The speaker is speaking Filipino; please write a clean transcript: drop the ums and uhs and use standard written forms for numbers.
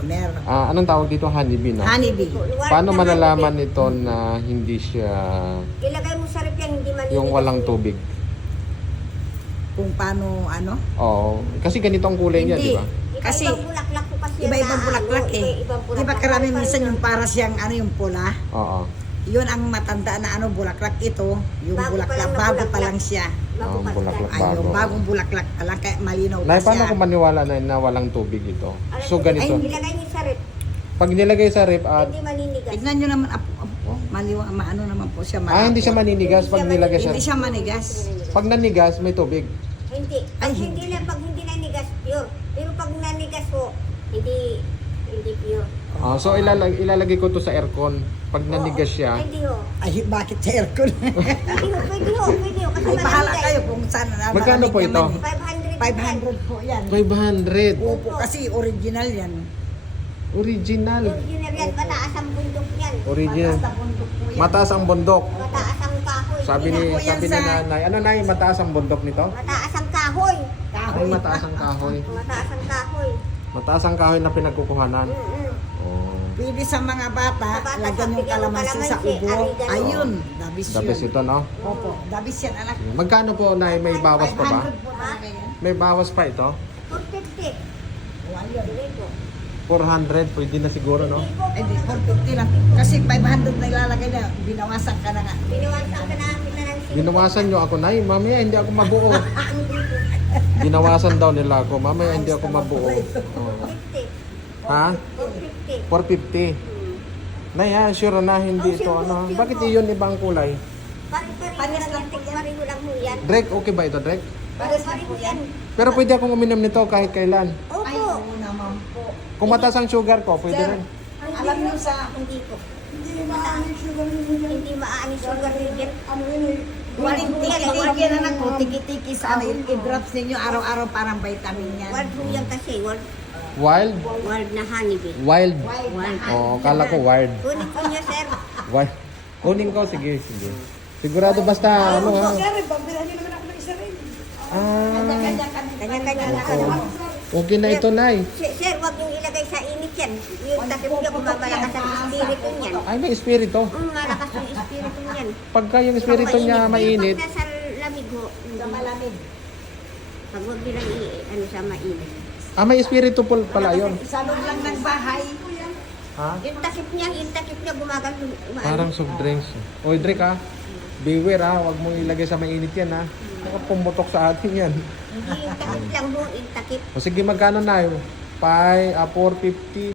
Meron. Anong tawag dito? Honeybee, no? Honeybee. Paano malalaman ito na hindi siya Ilagay mo sa rep yan, hindi maninigas. yung walang tubig? Kung paano, ano? Oo. Kasi ganito ang kulay niya, di ba? Kasi Iba-ibang bulaklak po kasi iba-ibang na, bulaklak eh. iba-ibang Di ba bulaklak. karami Parang minsan yung para siyang ano yung pula? Oo. Yun ang matanda na ano bulaklak ito. Yung Bago pa bulaklak, lang na bago pa bulaklak. lang siya. bago Ang pa bulaklak sila. ba? Ayun, Bago. bagong bulaklak pa lang kaya malinaw pa Nay, paano siya. kung maniwala na walang tubig ito? So, ganito. Ay, Ilagay niyo sa rep, Pag nilagay sa rep at hindi maninigas. Tignan nyo naman, maano naman po siya. hindi siya maninigas pag nilagay sa Hindi rep. siya manigas. Pag nanigas, may tubig. Hindi. Ay, Pag hindi na, pag hindi nanigas, pure. Pero pag nanigas po, hindi pure. So, ilalagay ko to sa aircon. Pag nanigas Oo, siya, Hindi ho. Ay, bakit sa aircon? Pwede ho. Kasi Ay, bahala malamig kayo yan. kung saan na. Magkano po ito? 500. 500 po yan. 500. Opo, kasi original yan. Original. Original yan. Mataas ang bundok yan. Original. Mataas na bundok po yan. Mataas ang bundok. Mataas ang kahoy. Sabi Tingnan ni po yan sabi ni sa- nanay. Ano nay, mataas ang bundok nito? Mataas ang kahoy. Ay, mataas ang kahoy. Mataas ang kahoy. Mataas ang kahoy na pinagkukuhanan. Oh. Pwede sa mga bata, Sa bata, lagyan yung bigyan mo kalamansi sa kalamansi, ubo. oregano. Ayun, dabis Dabis yun. ito, no? Opo, dabis yan anak. Magkano po nay, may bawas pa ba? 500 po talaga yan. May bawas pa ito? 450. Oh, ayun. Hindi po. 400, pwede na siguro, no? Hindi po. Ay, di, 450 lang. Kasi 500 na ilalagay na, binawasan ka na nga. Binawasan ka namin na ng Binawasan nyo ako, nay. Mamaya hindi ako mabuo. Binawasan daw nila ako. Mamaya hindi ako mabuo. Oh. 50. Ha? 450. 450. Nay, sure na hindi ito, ano? Bakit iyon ibang kulay? Pares lang po yan. Pareho lang po yan. Drake, okay ba ito, Drake? Pareho yan. Pero pwede akong uminom nito kahit kailan. Ay, Opo. oo naman po. Kung mataas ang sugar ko, pwede Sir, rin. alam niyo sa Hindi po. Hindi maaani sugar region. Huling tiki-tiki na nako, tiki-tiki sa ano, i-drops ninyo araw-araw parang vitamin yan. Wild po yan kasi. Wild? Wild na honeybee. Wild. Wild. Oh, kala ko wild. Kunin po niyo, sir. Wild. Kunin ko, sige, sige. Sigurado basta, ano ha? Kanya-kanya na Oo. Okay na ito, Nay. Sir, wag yung ilagay sa init yan. Yung takip niya, bumabalakas ang espiritu niyan. Ay, may espiritu. Malakas yung espiritu niyan. Pagka yung espiritu niya mainit, Pag nasa lamig ho. Sa malamig. Pag wag nilang ano sa mainit. may espiritu pala yun. Sa loob lang ng bahay. Ha? Yung takip niya gumagal. Parang soft drinks. Oy, Drake ha. Beware ha, huwag mong ilagay sa mainit yan ha. Baka pumutok sa atin yan. Hindi yung takip lang ho, yung takip. O sige, magkano na yun? 450.